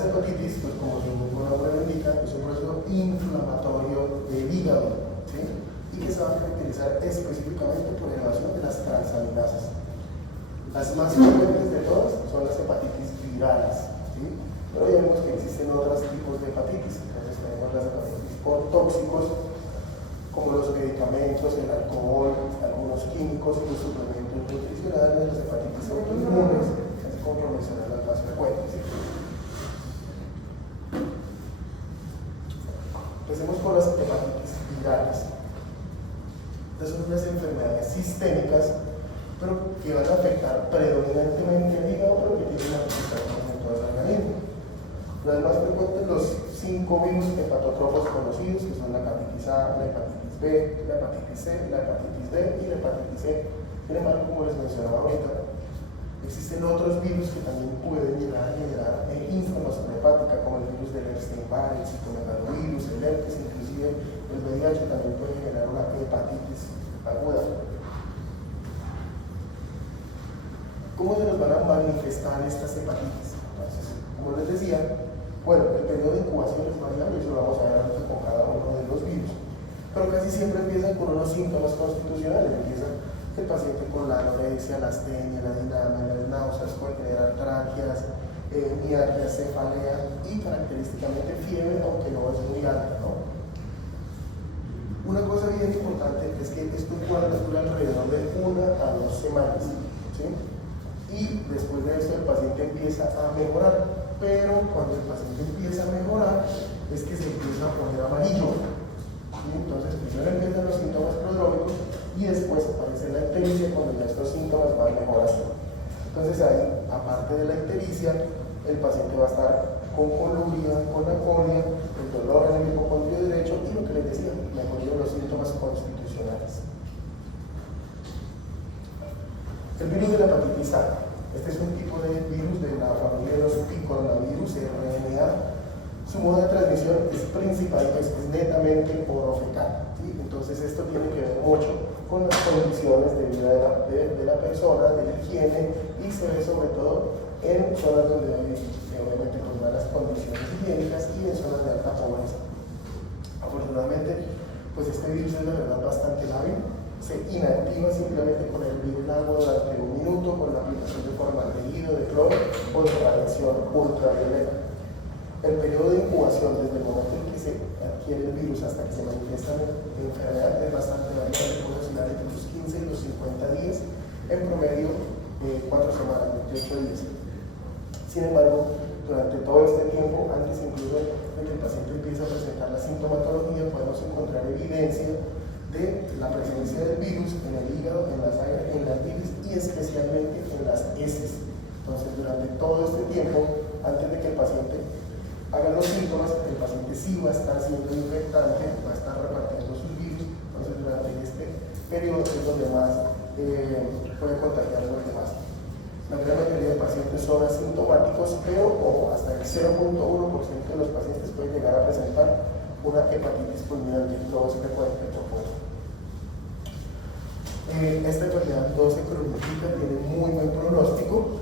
Las hepatitis, pues como su mismo nombre lo indica, es un proceso inflamatorio del hígado, ¿sí? Y que se va a caracterizar específicamente por elevación de las transaminasas. Las más frecuentes de todas son las hepatitis virales, ¿sí? Pero ya vemos que existen otros tipos de hepatitis. Entonces tenemos las hepatitis por tóxicos, como los medicamentos, el alcohol, algunos químicos, los suplementos nutricionales, las hepatitis autoinmunes, así como por mencionar las más frecuentes. Empecemos con las hepatitis virales. Estas son unas enfermedades sistémicas, pero que van a afectar predominantemente al hígado, pero que tienen afectaciones en todo el organismo. Las más frecuentes, los 5 virus hepatotropos conocidos, que son la hepatitis A, la hepatitis B, la hepatitis C, la hepatitis D y la hepatitis E. Sin embargo, como les mencionaba ahorita, existen otros virus que también pueden llegar a generar inflamación hepática, como el virus del Epstein-Barr, el citomegalovirus, el herpes, inclusive el VIH también puede generar una hepatitis aguda. ¿Cómo se nos van a manifestar estas hepatitis? Entonces, como les decía, bueno, el periodo de incubación es variable, eso lo vamos a ver ahorita con cada uno de los virus, pero casi siempre empiezan con unos síntomas constitucionales. Empieza el paciente con la anorexia, la astenia, la dinamia, las náuseas, puede tener artralgias, mialgia, cefalea y característicamente fiebre, aunque no es muy alta, ¿no? Una cosa bien importante es que estos cuadros duran alrededor de 1 a 2 semanas, ¿sí? Y después de eso el paciente empieza a mejorar, pero cuando el paciente empieza a mejorar es que se empieza a poner amarillo, ¿sí? Entonces primero empiezan los síntomas prodrómicos y después aparece la ictericia cuando ya estos síntomas van mejorando. Entonces ahí, aparte de la ictericia, el paciente va a estar con coluria, con aponia, el dolor en el hipocondrio derecho y lo que les decía, mejoría de los síntomas constitucionales. El virus de la hepatitis A. Este es un tipo de virus de la familia de los picoronavirus, RNA. Su modo de transmisión es principal, pues es netamente oro-fecal, ¿sí? Entonces esto tiene que ver mucho con las condiciones de vida de la persona, de la higiene, y se ve sobre todo en zonas donde hay obviamente con malas condiciones higiénicas y en zonas de alta pobreza. Afortunadamente, pues este virus es de verdad bastante lábil. Se inactiva simplemente con el virus en agua durante 1 minuto, con la aplicación de formaldehído, de cloro o de radiación ultravioleta. El periodo de incubación desde el momento en que se adquiere el virus hasta que se manifiesta la enfermedad es bastante variable, puede oscilar entre los 15 y los 50 días, en promedio 4 semanas, 28 días. Sin embargo, durante todo este tiempo, antes incluso de que el paciente empiece a presentar la sintomatología, podemos encontrar evidencia de la presencia del virus en el hígado, en la sangre, en las bilis y especialmente en las heces. Entonces, durante todo este tiempo, antes de que el paciente haga los síntomas, el paciente sí va a estar siendo infectante, va a estar repartiendo sus virus. Entonces, durante este periodo es donde más puede contagiar a los demás. La gran mayoría de pacientes son asintomáticos, pero ojo, hasta el 0.1% de los pacientes pueden llegar a presentar una hepatitis fulminante, no es frecuente, por favor. Esta enfermedad no se cronifica, tiene muy buen pronóstico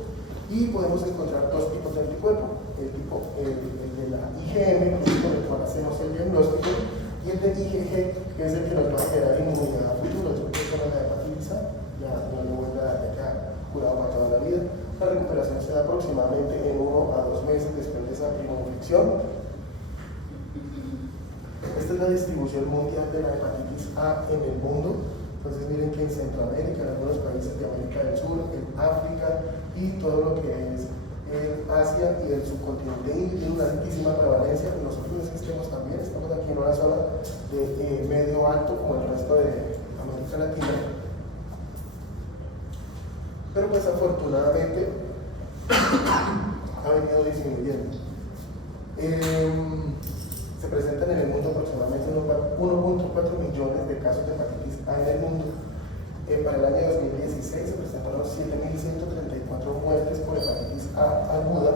y podemos encontrar 2 tipos de anticuerpo: el de la IgM, que es con el cual hacemos el diagnóstico, y el de IgG, que es el que nos va a generar inmunidad a futuro. Después de la hepatitis A, ya no le vuelve a quedar curado para toda la vida. La recuperación se da aproximadamente en 1 a 2 meses después de esa primera infección. Esta es la distribución mundial de la hepatitis A en el mundo. Entonces miren que en Centroamérica, en algunos países de América del Sur, en África y todo lo que es en Asia y el subcontinente indio tiene una altísima prevalencia. Nosotros estamos también, estamos aquí en una zona de medio alto como el resto de América Latina. Pero pues afortunadamente ha venido disminuyendo. Se presentan en el mundo aproximadamente 1.4 millones de casos de hepatitis A en el mundo. Para el año 2016 se presentaron 7.134 muertes por hepatitis A aguda,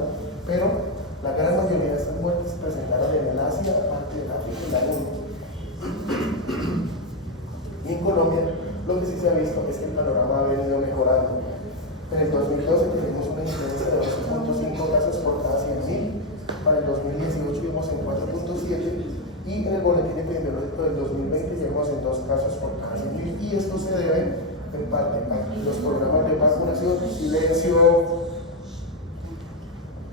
pero la gran mayoría de estas muertes se presentaron en el Asia, parte del África y la India. Y en Colombia lo que sí se ha visto es que el panorama ha venido mejorando. En el 2012 tuvimos una incidencia de 2.5 casos por cada 100.000. Para y en el boletín epidemiológico del 2020 llegamos en 2 casos por cada 100.000, y esto se debe en parte a los programas de vacunación, silencio,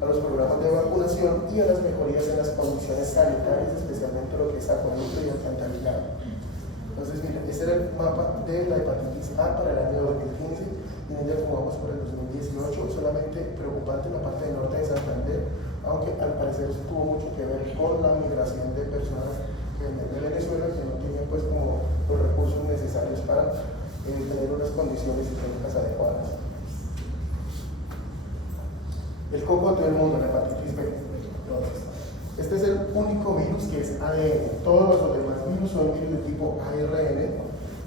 a los programas de vacunación y a las mejorías en las condiciones sanitarias, especialmente lo que es acueducto y alcantarillado. Entonces, miren, este era el mapa de la hepatitis A para el año 2015, y en el como vamos por el 2018, solamente preocupante en la parte del norte de Santander, aunque al parecer eso tuvo mucho que ver con la migración de personas que venían de Venezuela, que no tenían pues como los recursos necesarios para tener unas condiciones higiénicas adecuadas. El coco de todo el mundo, la hepatitis B. Este es el único virus que es ADN. Todos los demás virus son virus de tipo ARN.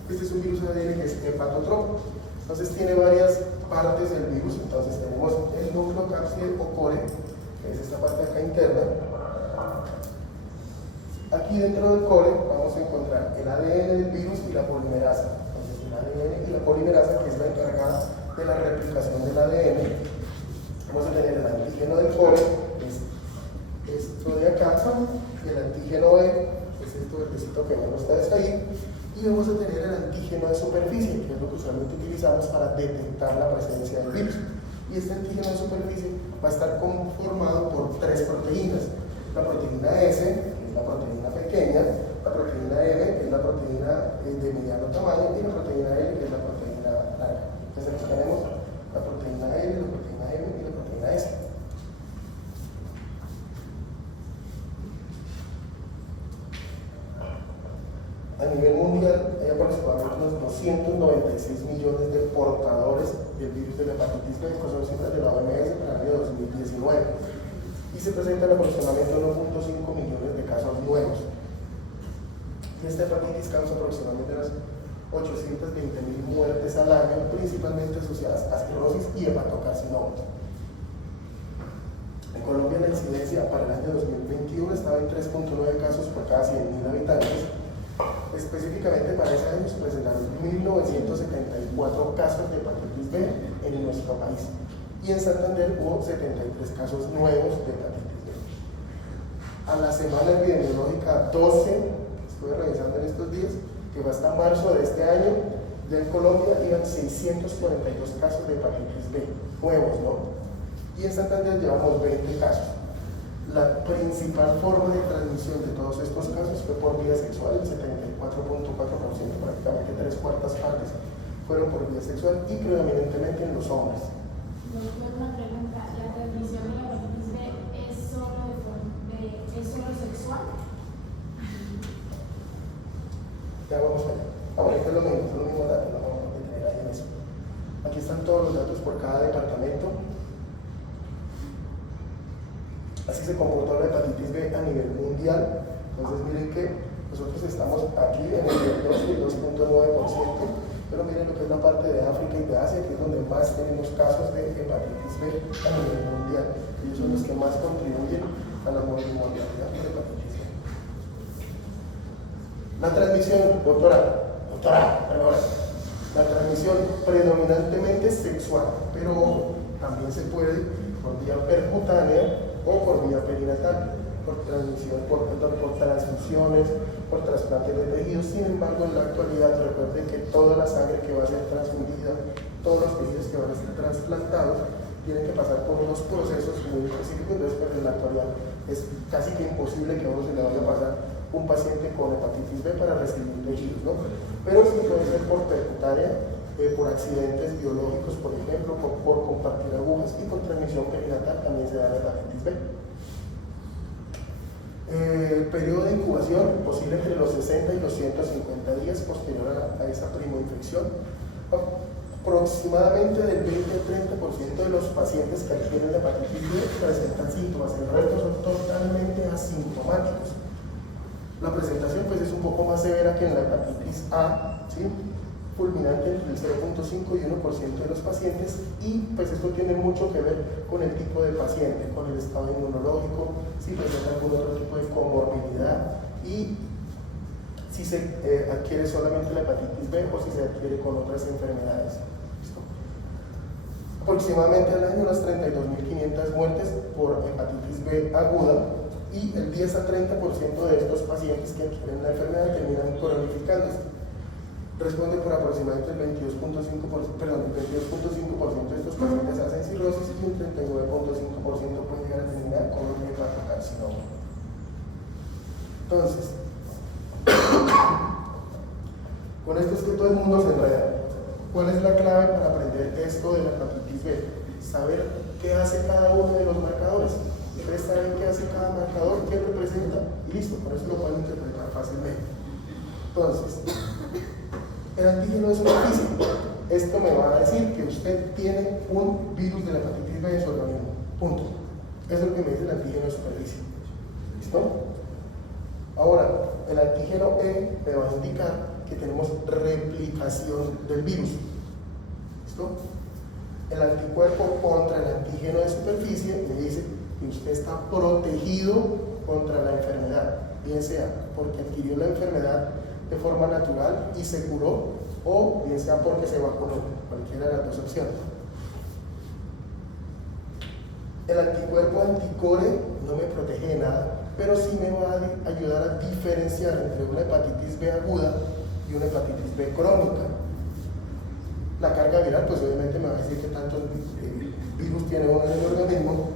Este es un virus ADN que es hepatotropo. Entonces tiene varias partes del virus. Entonces tenemos el núcleo cápside o core, que es esta parte acá interna. Aquí dentro del core vamos a encontrar el ADN del virus y la polimerasa. Entonces el ADN y la polimerasa, que es la encargada de la replicación del ADN. Vamos a tener el antígeno del core, esto de acá, y el antígeno B, que es esto verdecito que ven ustedes ahí, y vamos a tener el antígeno de superficie, que es lo que usualmente utilizamos para detectar la presencia del virus. Y este antígeno de superficie va a estar conformado por 3 proteínas: la proteína S, que es la proteína pequeña, la proteína M, que es la proteína de mediano tamaño, y la proteína L, que es la proteína larga. Entonces aquí tenemos la proteína L, la proteína M y la proteína S. A nivel mundial hay aproximadamente unos 296 millones de portadores del virus de la hepatitis B, que son cifras de la OMS para el año 2019, y se presentan aproximadamente 1.5 millones de casos nuevos. Y esta hepatitis causa aproximadamente unas 820.000 muertes al año, principalmente asociadas a cirrosis y hepatocarcinoma. En Colombia la incidencia para el año 2021 estaba en 3.9 casos por cada 100.000 habitantes. Específicamente para ese año se presentaron 1.974 casos de hepatitis B en nuestro país, y en Santander hubo 73 casos nuevos de hepatitis B. A la semana epidemiológica 12, estuve revisando en estos días, que va hasta marzo de este año, de Colombia iban 642 casos de hepatitis B nuevos, ¿no? Y en Santander llevamos 20 casos. La principal forma de transmisión de todos estos casos fue por vía sexual, el 74.4%, prácticamente 3/4 partes fueron por vía sexual, y predominantemente en los hombres. Una pregunta: ¿la transmisión de la hepatitis B es solo sexual? Ya vamos allá. Ahora, esto es lo mismo datos, no vamos a detener ahí en eso. Aquí están todos los datos por cada departamento. Así se comportó la hepatitis B a nivel mundial. Entonces miren que nosotros estamos aquí en el 2 y el 2.9%, pero miren lo que es la parte de África y de Asia, que es donde más tenemos casos de hepatitis B a nivel mundial. Ellos son los que más contribuyen a la mortalidad por hepatitis B. La transmisión, doctora, la transmisión predominantemente sexual, pero también se puede por vía percutánea o por vía perinatal, por transmisiones, por trasplantes de tejidos. Sin embargo, en la actualidad recuerden que toda la sangre que va a ser transmitida, todos los tejidos que van a ser trasplantados, tienen que pasar por unos procesos muy específicos. Entonces, pues, en la actualidad es casi que imposible que a uno se le vaya a pasar un paciente con hepatitis B para recibir tejidos, ¿no? Pero sí puede ser por percutánea, por accidentes biológicos, por ejemplo, por compartir agujas, y por transmisión perinatal también se da la hepatitis B. El periodo de incubación posible entre los 60 y los 150 días posterior a esa primoinfección. Aproximadamente del 20 al 30% de los pacientes que adquieren la hepatitis B presentan síntomas, el resto son totalmente asintomáticos. La presentación pues es un poco más severa que en la hepatitis A, ¿sí? Fulminante entre el 0.5 y 1% de los pacientes, y pues esto tiene mucho que ver con el tipo de paciente, con el estado inmunológico, si presenta algún otro tipo de comorbilidad, y si se adquiere solamente la hepatitis B o si se adquiere con otras enfermedades. ¿Listo? Aproximadamente al año unas 32.500 muertes por hepatitis B aguda, y el 10 a 30% de estos pacientes que adquieren la enfermedad terminan cronificándose. Responde por aproximadamente el 22.5%, de estos pacientes hacen cirrosis y un 39.5% puede llegar a terminar con un hepatocarcinoma. Entonces, con esto es que todo el mundo se enreda. ¿Cuál es la clave para aprender esto de la hepatitis B? Saber qué hace cada uno de los marcadores. Ustedes saben qué hace cada marcador, qué representa, y listo, por eso lo pueden interpretar fácilmente. Entonces, el antígeno de superficie. Esto me va a decir que usted tiene un virus de la hepatitis B en su organismo. Punto. Eso es lo que me dice el antígeno de superficie. ¿Listo? Ahora, el antígeno E me va a indicar que tenemos replicación del virus. ¿Listo? El anticuerpo contra el antígeno de superficie me dice que usted está protegido contra la enfermedad, bien sea porque adquirió la enfermedad de forma natural y se curó, o bien sea porque se vacunó, cualquiera de las dos opciones. El anticuerpo anticore no me protege de nada, pero sí me va a ayudar a diferenciar entre una hepatitis B aguda y una hepatitis B crónica. La carga viral, pues obviamente me va a decir que tantos virus tiene uno en el organismo,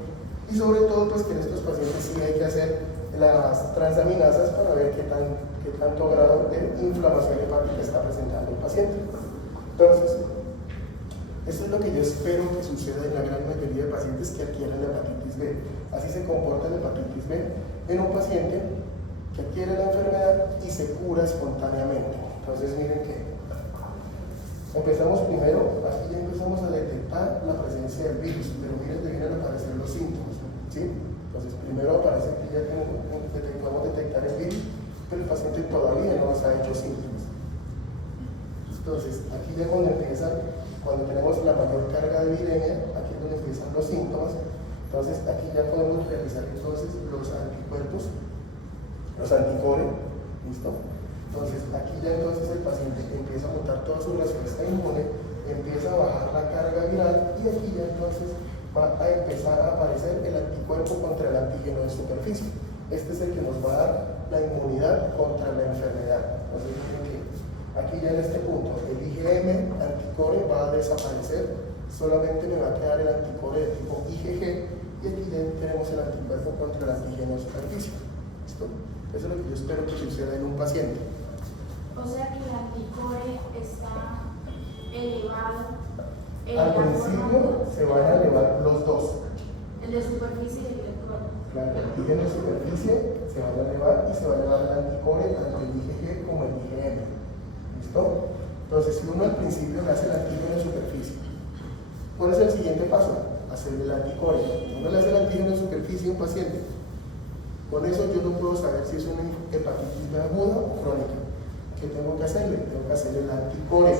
y sobre todo pues que en estos pacientes sí hay que hacer las transaminasas para ver qué tanto grado de inflamación hepática está presentando el paciente. Entonces, esto es lo que yo espero que suceda en la gran mayoría de pacientes que adquieren la hepatitis B. Así se comporta la hepatitis B en un paciente que adquiere la enfermedad y se cura espontáneamente. Entonces miren que empezamos primero, aquí ya empezamos a detectar la presencia del virus, pero miren, deberían aparecer los síntomas, ¿sí? Entonces primero aparece que ya podemos detectar el virus, pero el paciente todavía no nos ha hecho síntomas. Entonces aquí ya cuando tenemos la mayor carga de viremia, aquí es donde empiezan los síntomas. Entonces aquí ya podemos realizar entonces los anticuerpos, los anticore, ¿listo? Entonces aquí ya entonces el paciente empieza a montar toda su respuesta inmune, empieza a bajar la carga viral, y aquí ya entonces va a empezar a aparecer el anticuerpo contra el antígeno de superficie. Este es el que nos va a dar la inmunidad contra la enfermedad. Entonces miren que aquí ya en este punto el IgM anticore va a desaparecer, solamente me va a quedar el anticore de tipo IgG, y aquí ya tenemos el anticuerpo contra el antígeno de superficie. ¿Listo? Eso es lo que yo espero que suceda en un paciente. O sea que el anticore está elevado. Al principio se van a elevar los dos. El de superficie y el de core. Claro, el antígeno de superficie se van a elevar y se va a elevar el anticore, tanto el IgG como el IgM. ¿Listo? Entonces, si uno al principio le hace el antígeno de superficie, ¿cuál es el siguiente paso? Hacer el anticore. Uno le hace el antígeno de superficie a un paciente. Con eso yo no puedo saber si es una hepatitis B aguda o crónica. ¿Qué tengo que hacerle? Tengo que hacer el anticore.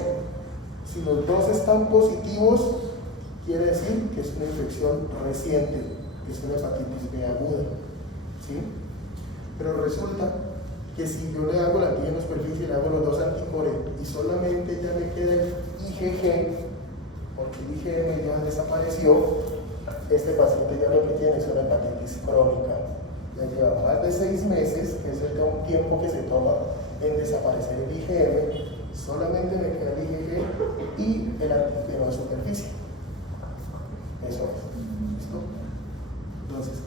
Si los dos están positivos, quiere decir que es una infección reciente, que es una hepatitis B aguda, ¿sí? Pero resulta que si yo le hago el antígeno de superficie, le hago los dos anticore y solamente ya me queda el IgG, porque el IgM ya desapareció, este paciente ya lo que tiene es una hepatitis crónica. Ya lleva más de 6 meses, que es el tiempo que se toma en desaparecer el IgM, solamente me queda el IgG y el antígeno de superficie. Eso es. ¿Listo? Entonces,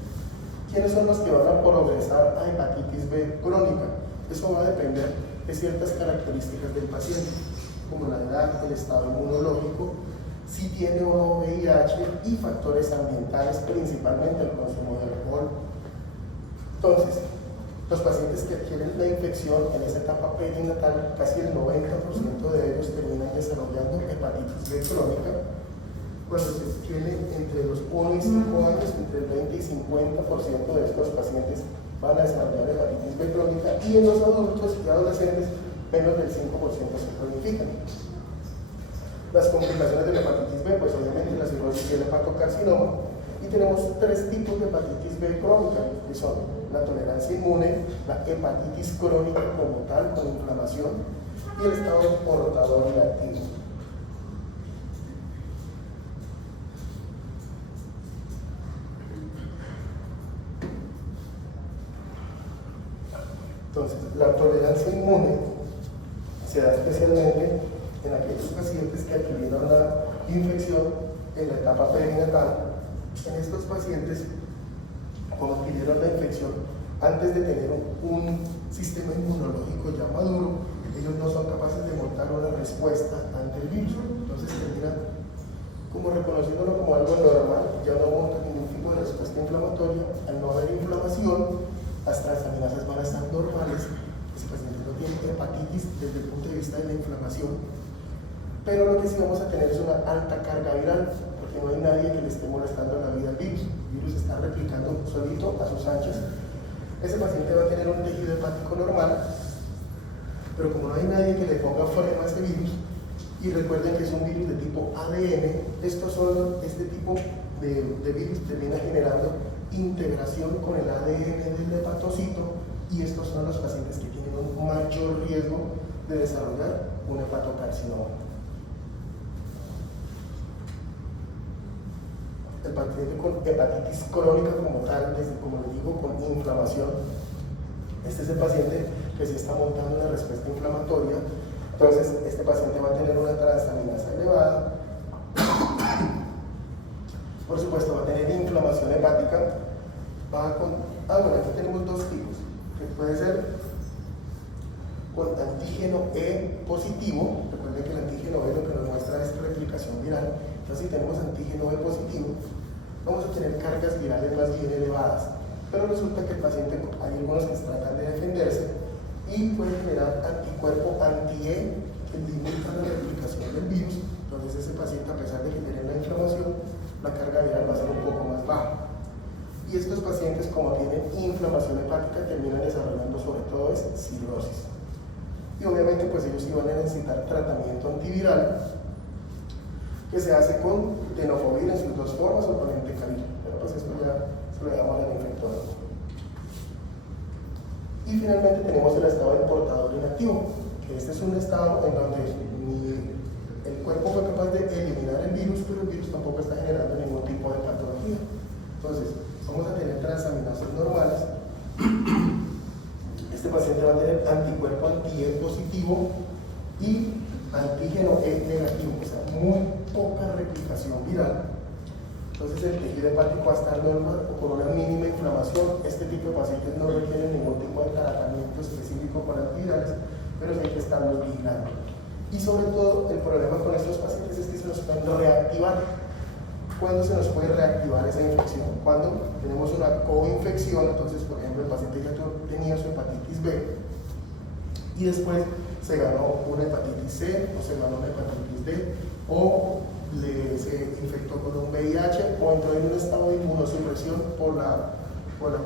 ¿quiénes son los que van a progresar a hepatitis B crónica? Eso va a depender de ciertas características del paciente, como la edad, el estado inmunológico, si tiene o no VIH y factores ambientales, principalmente el consumo de alcohol. Entonces, los pacientes que adquieren la infección en esa etapa perinatal, casi el 90% de ellos terminan desarrollando hepatitis B crónica. Cuando se tiene entre los 1 y 5 años, entre el 20 y 50% de estos pacientes van a desarrollar hepatitis B crónica, y en los adultos y adolescentes menos del 5% se cronifican. Las complicaciones de la hepatitis B, pues obviamente la cirrosis y el hepatocarcinoma. Y tenemos 3 tipos de hepatitis B crónica, que son la tolerancia inmune, la hepatitis crónica como tal, con inflamación, y el estado portador inactivo. Entonces, la tolerancia inmune se da especialmente en aquellos pacientes que adquirieron la infección en la etapa perinatal. En estos pacientes, como adquirieron la infección antes de tener un sistema inmunológico ya maduro, ellos no son capaces de montar una respuesta ante el virus. Entonces terminan como reconociéndolo como algo normal, ya no montan ningún tipo de respuesta inflamatoria. Al no haber inflamación, las transaminasas van a estar normales. Ese paciente no tiene hepatitis desde el punto de vista de la inflamación, pero lo que sí vamos a tener es una alta carga viral, porque no hay nadie que le esté molestando la vida al virus. El virus está replicando solito a sus anchas. Ese paciente va a tener un tejido hepático normal, pero como no hay nadie que le ponga freno a ese virus, y recuerden que es un virus de tipo ADN, este tipo de virus termina generando integración con el ADN del hepatocito, y estos son los pacientes que tienen un mayor riesgo de desarrollar un hepatocarcinoma. El paciente con hepatitis crónica como tal, como les digo, con inflamación, este es el paciente que sí está montando una respuesta inflamatoria. Entonces, este paciente va a tener una transaminasa elevada. Por supuesto, va a tener inflamación hepática. Bueno, aquí tenemos dos tipos, que puede ser con antígeno E positivo. Recuerden que el antígeno E lo que nos muestra es replicación viral. Entonces, si tenemos antígeno E positivo, vamos a tener cargas virales más bien elevadas. Pero resulta que el paciente, hay algunos que tratan de defenderse y puede generar anticuerpo anti-E que limita la replicación del virus. Entonces ese paciente, a pesar de que tiene la inflamación, la carga viral va a ser un poco más baja. Y estos pacientes, como tienen inflamación hepática, terminan desarrollando sobre todo cirrosis. Y obviamente pues ellos sí van a necesitar tratamiento antiviral, que se hace con tenofovir en sus dos formas o con entecavir. Pero pues esto ya se lo damos al infectólogo. Y finalmente tenemos el estado de portador inactivo, que este es un estado en donde el cuerpo fue capaz de eliminar el virus, pero el virus tampoco está generando ningún tipo de patología. Entonces, vamos a tener transaminasas normales. Este paciente va a tener anticuerpo anti-E positivo y antígeno E negativo, o sea, muy poca replicación viral. Entonces el tejido hepático va a estar normal o con una mínima inflamación. Este tipo de pacientes no requieren ningún tipo de tratamiento específico con antivirales, pero sí hay que estarlos vigilando. Y sobre todo, el problema con estos pacientes es que se nos pueden reactivar. ¿Cuándo se nos puede reactivar esa infección? Cuando tenemos una coinfección. Entonces, por ejemplo, el paciente ya tenía su hepatitis B y después se ganó una hepatitis C o se ganó una hepatitis D o se infectó con un VIH o entró en un estado de inmunosupresión por la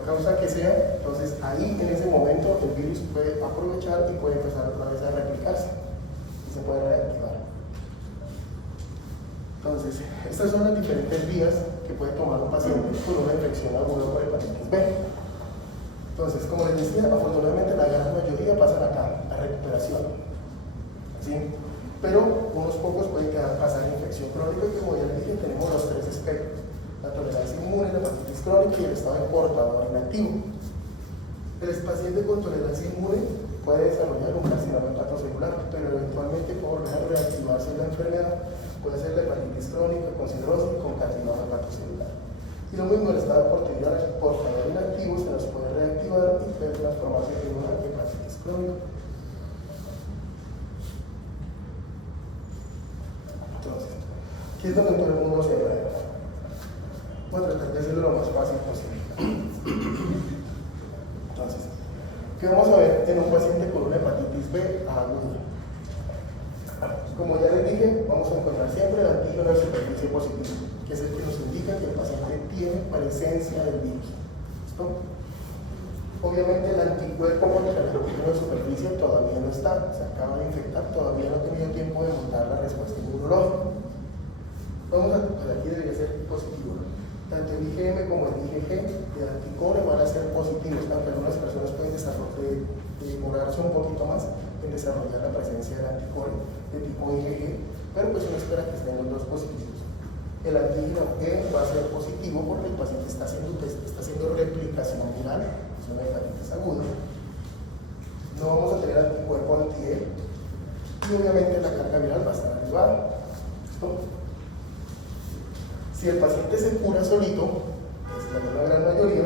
causa que sea. Entonces ahí en ese momento el virus puede aprovechar y puede empezar otra vez a replicarse y se puede reactivar. Entonces estas son las diferentes vías que puede tomar un paciente con una infección aguda por hepatitis B. Entonces, como les decía, afortunadamente la gran mayoría pasan acá a recuperación, ¿sí? Pero unos pocos pueden pasar a infección crónica, y como ya les dije, tenemos los tres espectros: la tolerancia inmune, la hepatitis crónica y el estado de portador inactivo. El paciente con tolerancia inmune puede desarrollar un carcinoma hepatocelular, pero eventualmente por reactivarse la enfermedad puede ser la hepatitis crónica con cirrosis y con carcinoma hepatocelular. Y lo mismo, el estado de portador inactivo se nos puede reactivar y puede transformarse en una hepatitis crónica. Entonces, ¿qué es lo que todo el mundo se ve? Voy a tratar de hacerlo lo más fácil posible. Entonces, ¿qué vamos a ver en un paciente con una hepatitis B aguda? Como ya les dije, vamos a encontrar siempre el antígeno de superficie positivo, que es el que nos indica que el paciente tiene presencia del virus. ¿Listo? Obviamente el anticuerpo contra el antígeno de superficie todavía no está, se acaba de infectar, todavía no ha tenido tiempo de montar la respuesta inmunológica. Pues aquí debería ser positivo. Tanto el IgM como el IgG de anticore van a ser positivos, aunque algunas personas pueden demorarse un poquito más en desarrollar la presencia del anticore de tipo IgG, pero pues uno espera que estén los dos positivos. El antígeno E va a ser positivo porque el paciente está haciendo replicación viral, es una hepatitis aguda. tener anticuerpo anti-E y obviamente la carga viral va a estar elevada. ¿Listo? Si el paciente se cura solito, que es la gran mayoría,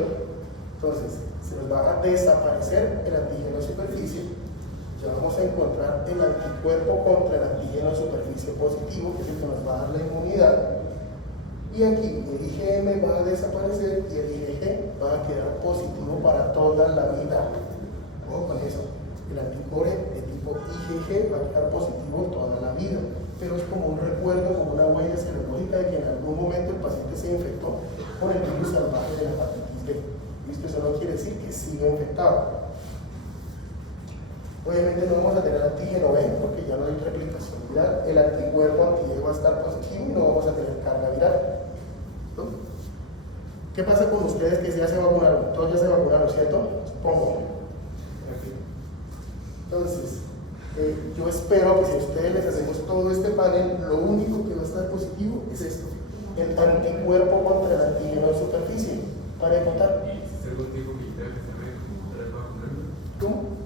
entonces se nos va a desaparecer el antígeno de superficie, ya vamos a encontrar el anticuerpo contra el antígeno de superficie positivo, que es el que nos va a dar la inmunidad, y aquí el IgM va a desaparecer y el IgG va a quedar positivo para toda la vida. Ojo con eso, el anticore de tipo IgG va a quedar positivo toda la vida, pero es como un recuerdo, como una huella serológica de que en algún momento el paciente se infectó con el virus salvaje de la hepatitis B. ¿Listo? Eso no quiere decir que siga infectado. Obviamente no vamos a tener antígeno B porque ya no hay replicación viral. El anticuerpo anti-E va a estar positivo y no vamos a tener carga viral. ¿No? ¿Qué pasa con ustedes que ya se vacunaron? Todos ya se vacunaron, ¿cierto? Supongo. Entonces, yo espero que si a ustedes les hacemos todo este panel, lo único que va a estar positivo es esto: el anticuerpo contra el antígeno de superficie. Para de contar. ¿Cómo?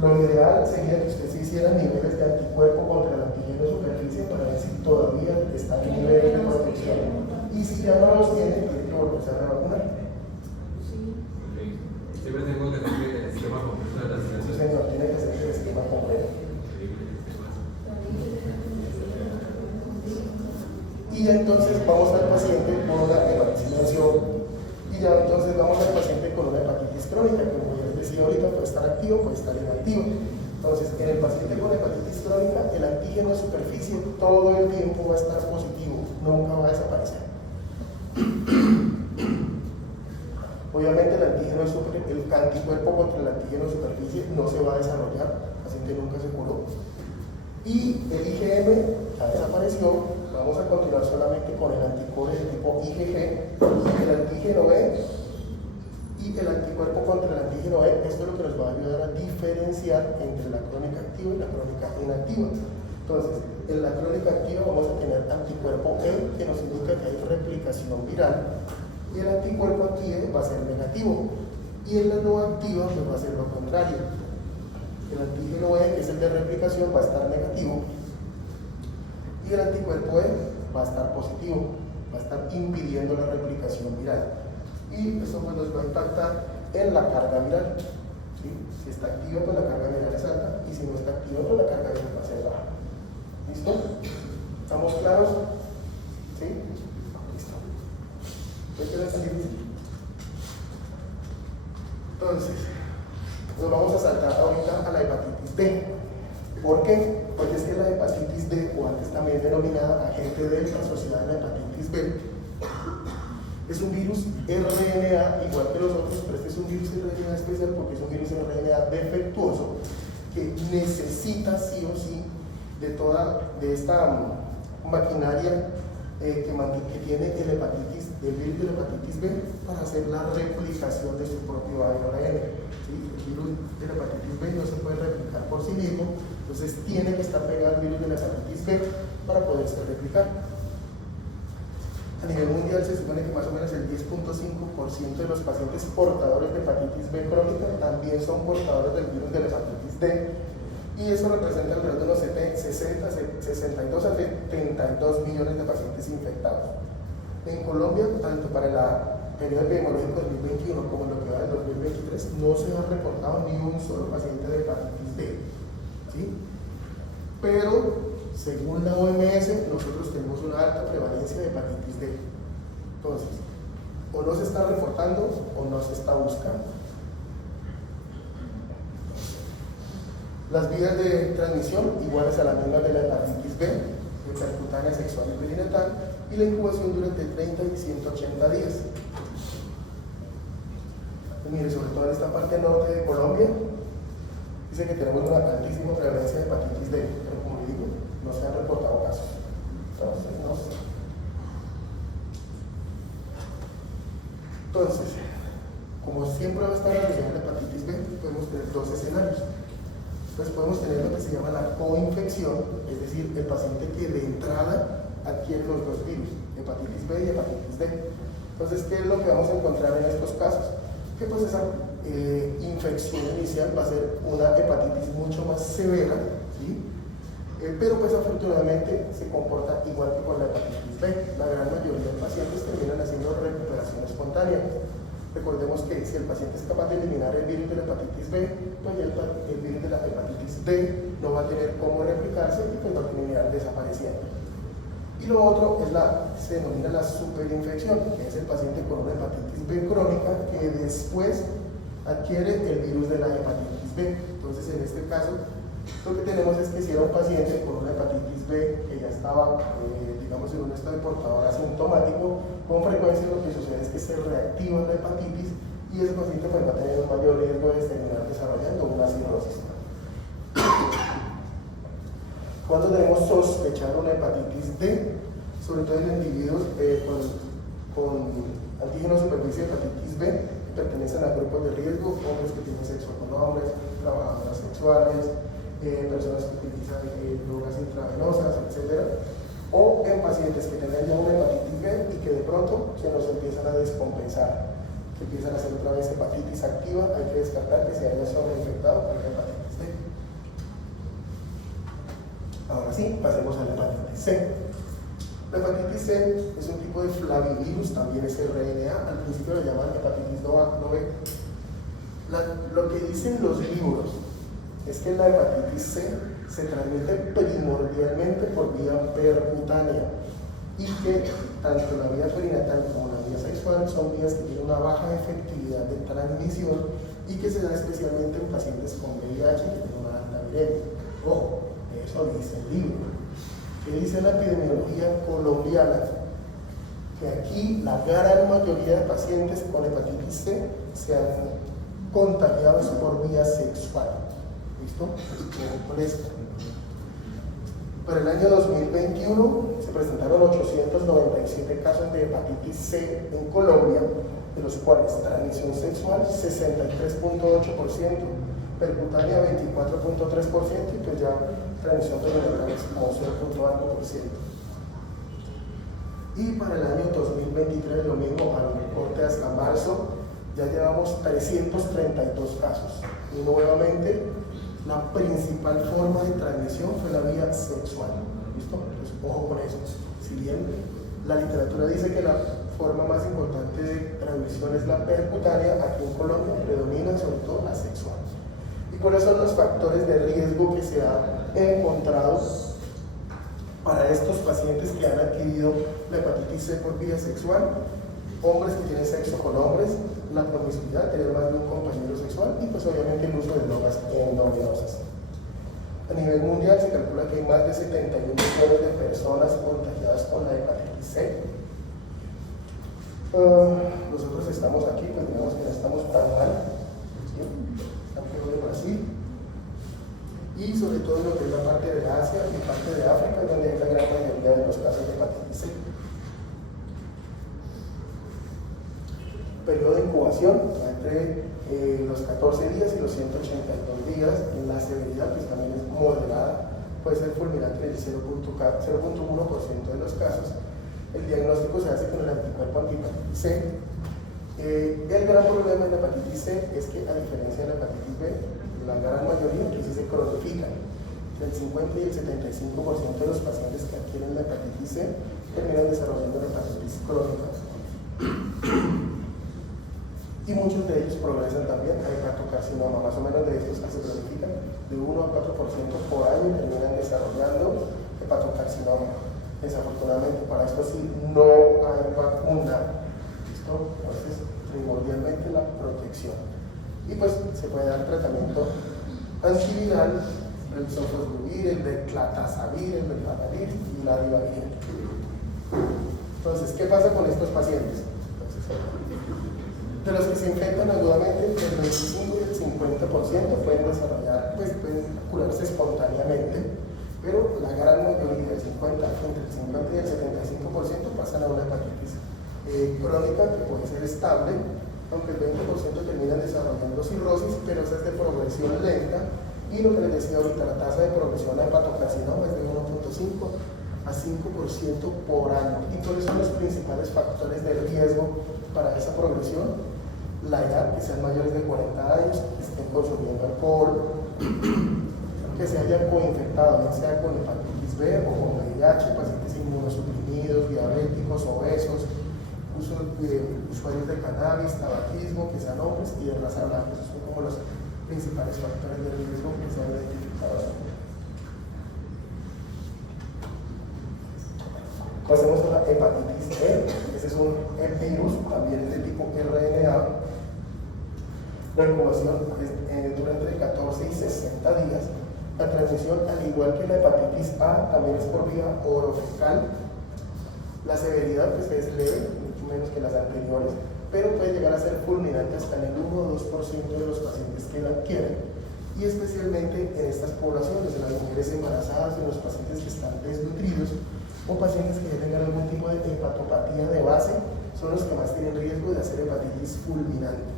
Lo ideal sería que usted se hiciera niveles de anticuerpo contra el antígeno de superficie para ver si todavía está en niveles de protección. Y si ya no los tiene, tiene que volverse a revacunar. Siempre tengo que hacer el esquema completo de la Sí, señor, tiene que hacer el esquema completo. Y ya entonces vamos al paciente con una hepatitis y ya entonces vamos al paciente con una hepatitis crónica, que como ya les decía ahorita, puede estar activo, puede estar inactivo. Entonces, en el paciente con hepatitis crónica, el antígeno de superficie todo el tiempo va a estar positivo, nunca va a desaparecer. Obviamente el anticuerpo contra el antígeno de superficie no se va a desarrollar, el paciente nunca se curó. Y el IgM ya desapareció, vamos a continuar solamente con el anticore de tipo IgG, el antígeno B y el anticuerpo contra el antígeno B. Esto es lo que nos va a ayudar a diferenciar entre la crónica activa y la crónica inactiva. Entonces, en la crónica activa vamos a tener anticuerpo E, que nos indica que hay replicación viral, y el anticuerpo anti-E va a ser negativo, y en la no activa pues va a ser lo contrario. El antígeno E, que es el de replicación, va a estar negativo y el anticuerpo E va a estar positivo, va a estar impidiendo la replicación viral, y eso pues nos va a impactar en la carga viral. ¿Sí? Si está activo, pues la carga viral es alta, y si no está activo, pues la carga viral va a ser baja. ¿Listo? ¿Estamos claros? ¿Sí? Listo. Entonces, nos vamos a saltar ahorita a la hepatitis D. ¿Por qué? Porque es que la hepatitis D, o antes también denominada agente delta asociada a la hepatitis B, es un virus RNA igual que los otros, pero este es un virus RNA especial porque es un virus RNA defectuoso que necesita sí o sí de esta maquinaria que tiene el virus de la hepatitis B para hacer la replicación de su propio ARN. ¿Sí? El virus de la hepatitis B no se puede replicar por sí mismo, entonces tiene que estar pegado al virus de la hepatitis B para poderse replicar. A nivel mundial se supone que más o menos el 10.5% de los pacientes portadores de hepatitis B crónica también son portadores del virus de la hepatitis D, y eso representa alrededor de unos 62 a 72 millones de pacientes infectados. En Colombia, tanto para el periodo epidemiológico 2021 como en lo que va del 2023, no se ha reportado ni un solo paciente de hepatitis D. ¿Sí? Pero, según la OMS, nosotros tenemos una alta prevalencia de hepatitis D. Entonces, o no se está reportando o no se está buscando. Las vías de transmisión iguales a las mismas de la hepatitis B, percutánea, sexual y perinatal, y la incubación durante 30 y 180 días. Y mire, sobre todo en esta parte norte de Colombia, dice que tenemos una altísima prevalencia de hepatitis D, pero como le digo, no se han reportado casos. Entonces, no sé. Entonces, como siempre va a estar asociada la hepatitis B, podemos tener dos escenarios. Entonces podemos tener lo que se llama la coinfección, es decir, el paciente que de entrada adquiere los dos virus, hepatitis B y hepatitis D. Entonces, ¿qué es lo que vamos a encontrar en estos casos? Que pues esa infección inicial va a ser una hepatitis mucho más severa, ¿sí? Pero pues afortunadamente se comporta igual que con la hepatitis B. La gran mayoría de pacientes terminan haciendo recuperación espontánea. Recordemos que si el paciente es capaz de eliminar el virus de la hepatitis B, pues ya el virus de la hepatitis D no va a tener cómo replicarse y pues va a terminar desapareciendo. Y lo otro es se denomina la superinfección, que es el paciente con una hepatitis B crónica que después adquiere el virus de la hepatitis B. Entonces, en este caso, lo que tenemos es que si era un paciente con una hepatitis B que ya estaba, digamos, en un estado de portador asintomático, con frecuencia lo que sucede es que se reactiva la hepatitis y ese paciente pues, va a tener un mayor riesgo de terminar desarrollando una cirrosis. Cuando debemos sospechar una hepatitis D, sobre todo en individuos con antígeno superficie de hepatitis B, que pertenecen a grupos de riesgo, hombres que tienen sexo con hombres, trabajadoras sexuales, personas que utilizan drogas intravenosas, etc. O en pacientes que tienen ya una hepatitis B y que de pronto se nos empiezan a descompensar, que empiezan a hacer otra vez hepatitis activa, hay que descartar que se haya sobreinfectado con la hepatitis D. Ahora sí, pasemos a la hepatitis C. La hepatitis C es un tipo de flavivirus, también es RNA, al principio lo llaman hepatitis no B. Lo que dicen los libros es que la hepatitis C se transmite primordialmente por vía percutánea y que tanto la vía perinatal como la vía sexual son vías que tienen una baja efectividad de transmisión y que se da especialmente en pacientes con VIH que tienen una alta viremia. Ojo, eso dice el libro. ¿Qué dice la epidemiología colombiana? Que aquí la gran mayoría de pacientes con hepatitis C se han contagiado por vía sexual. ¿Listo? Por esto. Para el año 2021 se presentaron 897 casos de hepatitis C en Colombia, de los cuales transmisión sexual 63.8%, percutánea 24.3% y pues ya transmisión perinatal es como 0.4%. Y para el año 2023 lo mismo, al corte hasta marzo, ya llevamos 332 casos. Y nuevamente, la principal forma de transmisión fue la vía sexual. ¿Listo? Entonces, ojo con eso. Si bien la literatura dice que la forma más importante de transmisión es la percutánea, aquí en Colombia predomina sobre todo la sexual. Y cuáles son los factores de riesgo que se han encontrado para estos pacientes que han adquirido la hepatitis C por vía sexual? Hombres que tienen sexo con hombres, la promiscuidad, tener más de un compañero sexual y pues obviamente el uso de drogas endomenosas. A nivel mundial se calcula que hay más de 71 millones de personas contagiadas con la hepatitis C. Nosotros estamos aquí, pues digamos que no estamos tan mal, ¿sí? Están peor de Brasil y sobre todo en lo que es la parte de Asia y parte de África, donde hay la gran mayoría de los casos de hepatitis C. Periodo de incubación entre los 14 días y los 182 días. La severidad, pues también es moderada, puede ser fulminante en el 0.1% de los casos. El diagnóstico se hace con el anticuerpo anti-hepatitis C. El gran problema de la hepatitis C es que, a diferencia de la hepatitis B, la gran mayoría que sí se cronifican. El 50 y el 75% de los pacientes que adquieren la hepatitis C terminan desarrollando la hepatitis crónica. Y muchos de ellos progresan también a hepatocarcinoma. Más o menos de estos que se cronifican de 1 a 4% por año y terminan desarrollando hepatocarcinoma. Desafortunadamente para esto sí no hay vacuna. ¿Listo? Entonces, primordialmente la protección. Y pues se puede dar tratamiento antiviral, el sofosbuvir, el beclatazavir, el velpatalir y la ribavirin. Entonces, ¿qué pasa con estos pacientes? De los que se infectan agudamente, el 25 y el 50% pueden desarrollar, pues pueden curarse espontáneamente, pero la gran mayoría, entre el 50 y el 75%, pasan a una hepatitis crónica que puede ser estable, aunque el 20% terminan desarrollando cirrosis, pero esa es de progresión lenta, y lo que les decía ahorita, la tasa de progresión a hepatocarcinoma es de 1.5 a 5% por año. ¿Y cuáles son los principales factores de riesgo para esa progresión? La edad, que sean mayores de 40 años, que estén consumiendo alcohol, que se hayan coinfectado, ya sea con hepatitis B o con VIH, pacientes inmunosuprimidos, diabéticos, obesos, usuarios de cannabis, tabaquismo, que sean hombres y de raza blanca. Esos son como los principales factores de riesgo que se han identificado. Pasemos a la hepatitis E. Ese es un virus, también es de tipo RNA. La incubación dura entre 14 y 60 días. La transmisión, al igual que la hepatitis A, también es por vía orofecal. La severidad pues, es leve, mucho menos que las anteriores, pero puede llegar a ser fulminante hasta en el 1 o 2% de los pacientes que la adquieren, y especialmente en estas poblaciones, en las mujeres embarazadas, en los pacientes que están desnutridos o pacientes que ya tengan algún tipo de hepatopatía de base, son los que más tienen riesgo de hacer hepatitis fulminante.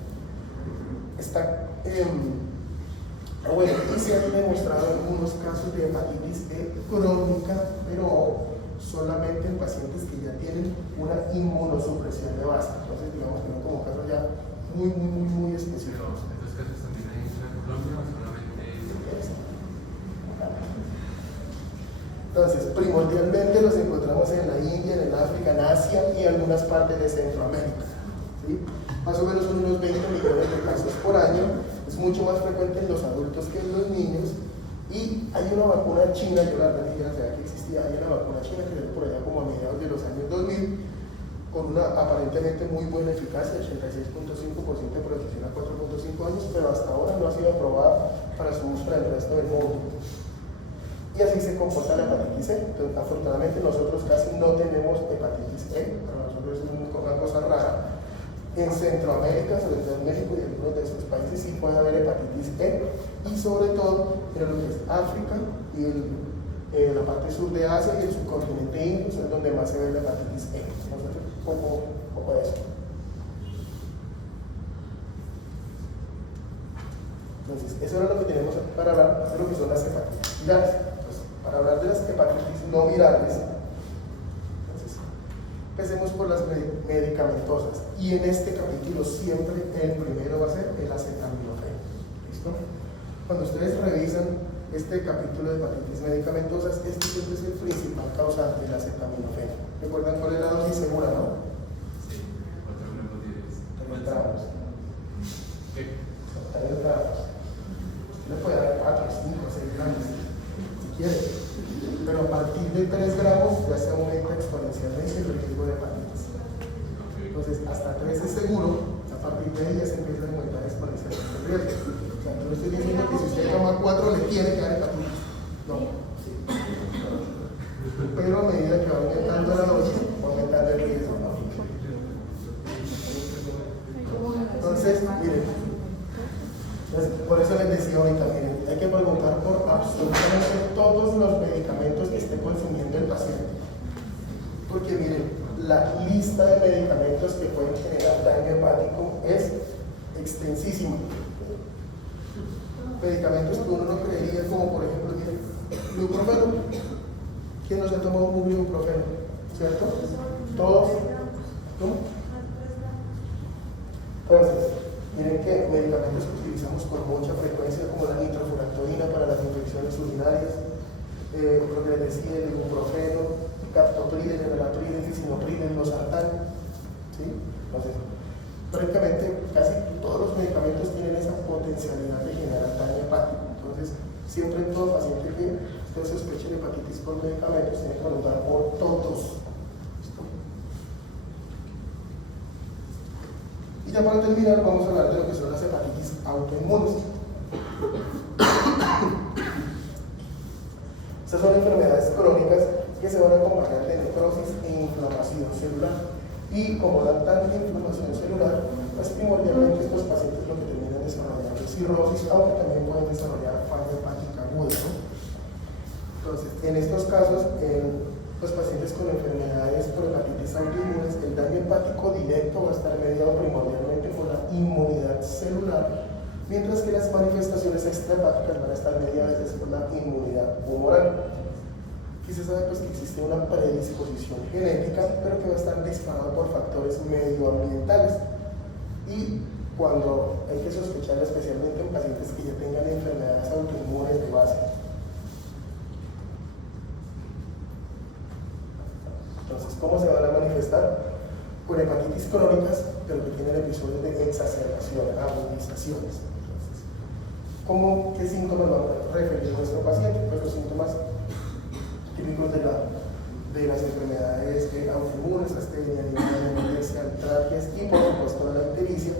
Bueno, y se han demostrado algunos casos de hepatitis E crónica, pero solamente en pacientes que ya tienen una inmunosupresión de base. Entonces, digamos que no como casos ya muy específicos. ¿Estos casos también hay en Colombia o solamente? Entonces, primordialmente los encontramos en la India, en el África, en Asia y algunas partes de Centroamérica. ¿Sí? Más o menos unos 20 millones de casos por año. Es mucho más frecuente en los adultos que en los niños. Y hay una vacuna china, yo la verdad ni siquiera sabía que existía, hay una vacuna china que salió por allá como a mediados de los años 2000, con una aparentemente muy buena eficacia, 86.5% de protección a 4.5 años, pero hasta ahora no ha sido aprobada para su uso en el resto del mundo. Y así se comporta la hepatitis E. Entonces, afortunadamente nosotros casi no tenemos hepatitis E, para nosotros es una cosa rara. En Centroamérica, sobre todo en México y en algunos de esos países, sí puede haber hepatitis E, y sobre todo en lo que es África y la parte sur de Asia y el subcontinente indio, es donde más se ve la hepatitis E. Nosotros poco de eso. Entonces, eso era lo que tenemos para hablar de lo que son las hepatitis virales. Entonces, para hablar de las hepatitis no virales, empecemos por las medicamentosas, y en este capítulo siempre el primero va a ser el acetaminofén. ¿Listo? Cuando ustedes revisan este capítulo de hepatitis medicamentosas, este siempre es el principal causante del acetaminofén. ¿Recuerdan cuál es la dosis segura, no? Sí, 4 gramos diarios. 3 gramos. ¿Qué? 3 gramos. Le puede dar 4, 5, 6 gramos, si quiere. Pero a partir de 3 gramos ya se aumenta exponencialmente el riesgo de hepatitis. Entonces, hasta 3 es seguro, a partir de ahí ya se empieza a aumentar exponencialmente el riesgo. O sea, yo no estoy diciendo que si usted toma 4 le tiene que dar hepatitis. No. Pero a medida que va aumentando la dosis, va aumentando el riesgo. ¿No? Entonces, miren. Por eso les decía ahorita, miren, hay que preguntar por absolutamente todos los medicamentos que esté consumiendo el paciente. Porque miren, la lista de medicamentos que pueden generar daño hepático es extensísima. Medicamentos que uno no creería, como por ejemplo, miren, ibuprofeno. ¿Quién no se ha tomado un ibuprofeno? ¿Cierto? Todos. ¿Cómo? Entonces, miren que medicamentos que utilizamos con mucha frecuencia, como la nitrofuractoína para las infecciones urinarias, lo que les decía, el ibuprofeno, captopril, enalapril, lisinopril, losartán. ¿Sí? Entonces, prácticamente casi todos los medicamentos tienen esa potencialidad de generar daño hepático. Entonces, siempre en todo paciente que usted sospeche de hepatitis por medicamentos, tiene que preguntar por todos. Y ya para terminar, vamos a hablar de lo que son las hepatitis autoinmunes. Estas son enfermedades crónicas que se van a acompañar de necrosis e inflamación celular. Y como dan tanta inflamación celular, pues primordialmente estos pacientes lo que terminan desarrollando es cirrosis, aunque también pueden desarrollar falla hepática aguda, ¿no? Entonces, en estos casos, los pacientes con enfermedades por hepatitis autoinmunes, el daño hepático directo va a estar mediado primordialmente por la inmunidad celular, mientras que las manifestaciones extrahepáticas van a estar mediadas por la inmunidad humoral. Aquí se sabe pues, que existe una predisposición genética, pero que va a estar disparado por factores medioambientales. Y cuando hay que sospechar, especialmente en pacientes que ya tengan enfermedades autoinmunes de base. Entonces, ¿cómo se van a manifestar? Con hepatitis crónicas, pero que tienen episodios de exacerbación, agudizaciones. Entonces, ¿qué síntomas va a referir nuestro paciente? Pues los síntomas típicos de las enfermedades autoinmunes, astenia, anemia, anorexia, artritis y por supuesto la ictericia,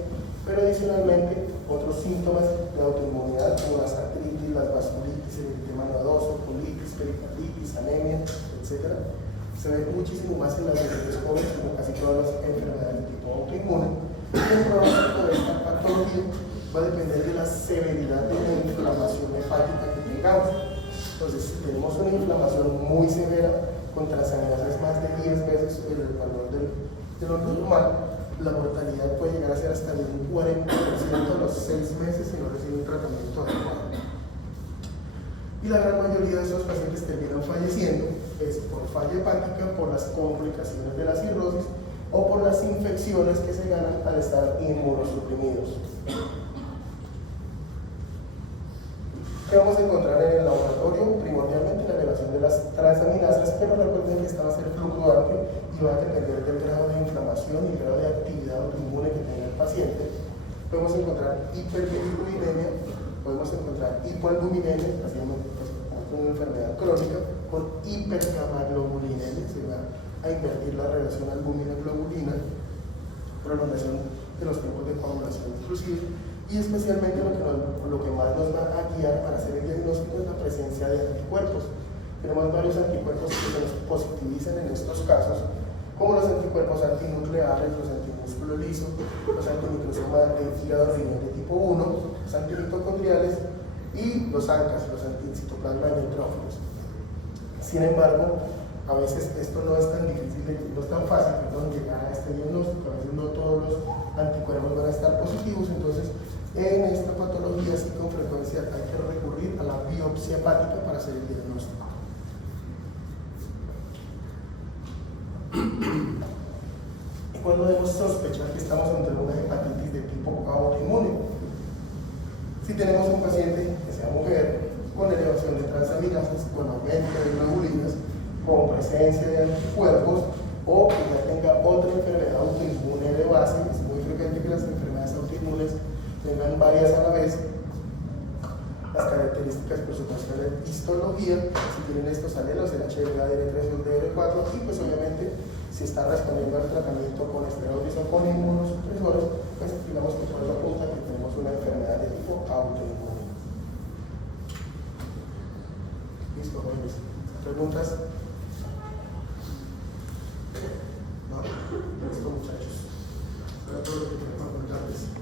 pero adicionalmente otros síntomas de autoinmunidad como las artritis, las vasculitis, el eritema nodoso, colitis, pericarditis, anemia, etc. Se ve muchísimo más en las mujeres jóvenes, como casi todas las enfermedades de tipo autoinmune. Y el pronóstico de esta patología va a depender de la severidad de la inflamación hepática que tengamos. Entonces, si tenemos una inflamación muy severa, con transaminases más de 10 veces el valor de lo normal, la mortalidad puede llegar a ser hasta de un 40% a los 6 meses si no reciben un tratamiento adecuado. Y la gran mayoría de esos pacientes terminan falleciendo es por falla hepática, por las complicaciones de la cirrosis o por las infecciones que se ganan al estar inmunosuprimidos. ¿Qué vamos a encontrar en el laboratorio? Primordialmente la elevación de las transaminasas, pero recuerden que esta va a ser fluctuante y va a depender del grado de inflamación y el grado de actividad autoinmune que tenga el paciente. Podemos encontrar hiperbilirubinemia, podemos encontrar hipoalbuminemia, básicamente pues, con una enfermedad crónica, con hipergamaglobulinemia, se va a invertir la relación albúmina-globulina, prolongación de los tiempos de coagulación inclusive, y especialmente lo que más nos va a guiar para hacer el diagnóstico es la presencia de anticuerpos. Tenemos varios anticuerpos que se nos positivizan en estos casos, como los anticuerpos antinucleares, los antimúsculo liso, los antimicrosoma de hígado renal de tipo 1, los antimitocondriales y los ANCAs, los anticitoplasma neutrófilos. Sin embargo, a veces esto no es tan difícil, no es tan fácil llegar a este diagnóstico. A veces no todos los anticuerpos van a estar positivos, entonces en esta patología sí con frecuencia hay que recurrir a la biopsia hepática para hacer el diagnóstico. ¿Y cuándo debemos sospechar que estamos ante una hepatitis de tipo autoinmune? Si tenemos un paciente que sea mujer, con elevación de transaminasas, con aumento de globulinas, con presencia de anticuerpos, o que ya tenga otra enfermedad autoinmune de base. Es muy frecuente que las enfermedades autoinmunes tengan varias a la vez. Las características, por supuesto, de la histología, si tienen estos alelos, el HLA, DR3 o el DR4, y pues obviamente si está respondiendo al tratamiento con esteroides o con inmunosupresores, pues digamos que todo eso apunta que tenemos una enfermedad de tipo autoinmune. Listo, jóvenes. ¿Preguntas?